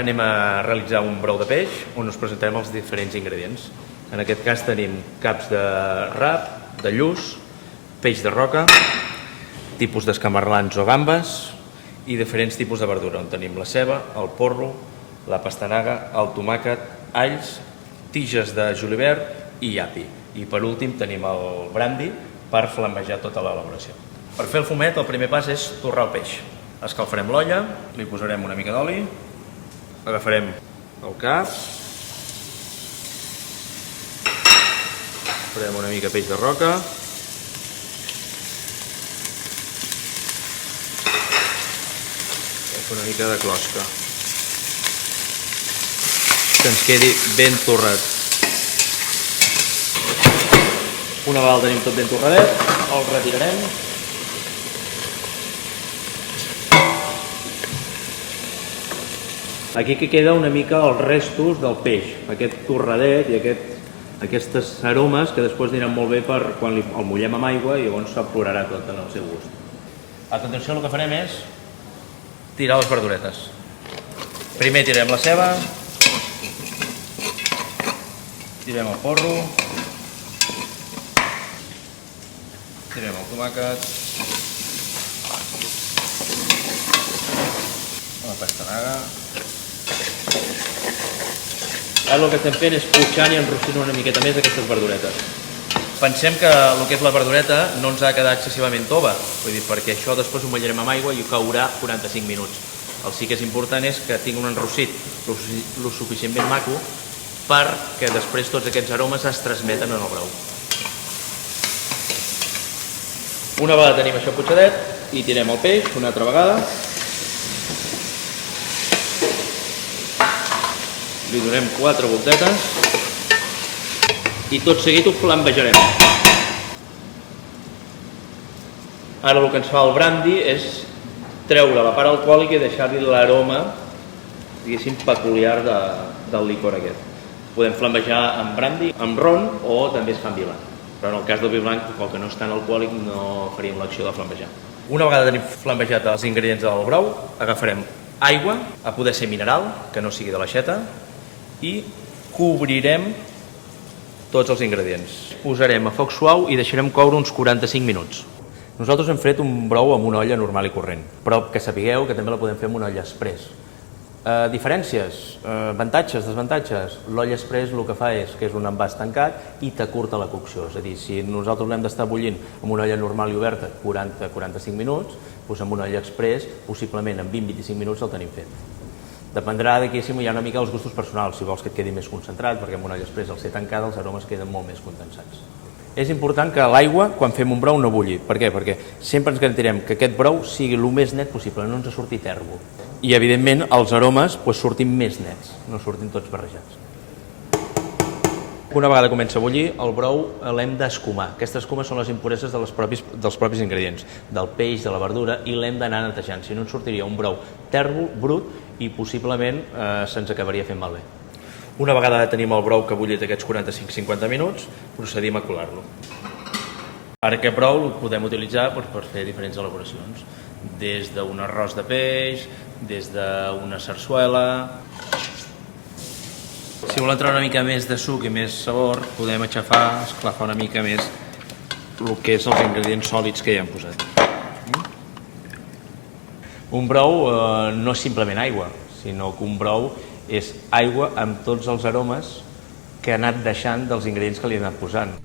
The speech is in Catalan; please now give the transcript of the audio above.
Ara anem a realitzar un brou de peix on us presentarem els diferents ingredients. En aquest cas tenim caps de rap, de lluç, peix de roca, tipus d'escamarlans o gambes i diferents tipus de verdura, on tenim la ceba, el porro, la pastanaga, el tomàquet, alls, tiges de julivert i api. I per últim tenim el brandi per flambejar tota l'elaboració. Per fer el fumet el primer pas és torrar el peix. Escalfarem l'olla, li posarem una mica d'oli, agafarem el cap, farem una mica peix de roca, una mica de closca, que ens quedi ben torrat. Una vegada el tenim tot ben torradet, el retirarem. Aquí que queda una mica els restos del peix, aquest torradet i aquestes aromes que després aniran molt bé per quan el mullem amb aigua i llavors s'aflorarà tot en el seu gust. A continuació el que farem és tirar les verduretes. Primer tirem la ceba, tirem el porro, tirem el tomàquet, la pastanaga. Ara el que estem fent és punxant i enrossint una miqueta més aquestes verduretes. Pensem que el que és la verdureta no ens ha de quedar excessivament tova, vull dir, perquè això després ho mullarem amb aigua i caurà 45 minuts. El sí que és important és que tingui un enrossit lo suficientment maco perquè després tots aquests aromes es transmeten en el brou. Una vegada tenim això punxadet, hi tirem el peix una altra vegada. Li donem 4 voltetes i tot seguit ho flambejarem. Ara el que ens fa el brandi és treure la part alcohòlica i deixar-li l'aroma, diguéssim, peculiar del licor aquest. Podem flambejar amb brandi, amb ron o també es fa amb vi blanc. Però en el cas del vi blanc, com que no és tan alcohòlic, no faríem l'acció de flambejar. Una vegada tenim flambejat els ingredients del brou, agafarem aigua, a poder ser mineral, que no sigui de l'aixeta, i cobrirem tots els ingredients. Posarem a foc suau i deixarem coure uns 45 minuts. Nosaltres hem fet un brou amb una olla normal i corrent, però que sapigueu que també la podem fer amb una olla express. Diferències, avantatges, desavantatges. L'olla express el que fa és que és un envàs tancat i t'acurta la cocció. És a dir, si nosaltres l'hem d'estar bullint amb una olla normal i oberta 40-45 minuts, doncs amb una olla express, possiblement en 20-25 minuts el tenim fet. Dependrà diguéssim, hi ha una mica els gustos personals, si vols que et quedi més concentrat, perquè amb una olla express al ser tancada els aromes queden molt més condensats. És important que l'aigua, quan fem un brou, no bulli. Per què? Perquè sempre ens garantirem que aquest brou sigui el més net possible, no ens surti tèrbo. I, evidentment, els aromes surtin més nets, no surtin tots barrejats. Una vegada comença a bullir, el brou l'hem d'escumar. Aquestes escumes són les impureses dels propis ingredients, del peix, de la verdura, i l'hem d'anar netejant. Si no ens sortiria un brou tèrbol, brut, i possiblement se'ns acabaria fent malbé. Una vegada tenim el brou que ha bullit aquests 45-50 minuts, procedim a colar-lo. Ara aquest brou el podem utilitzar per fer diferents elaboracions, des d'un arròs de peix, des d'una sarsuela. Si vol entrar una mica més de suc i més sabor, podem aixafar, esclafar una mica més el que és els ingredients sòlids que hi hem posat. Un brou no és simplement aigua, sinó que un brou és aigua amb tots els aromes que ha anat deixant dels ingredients que li ha anat posant.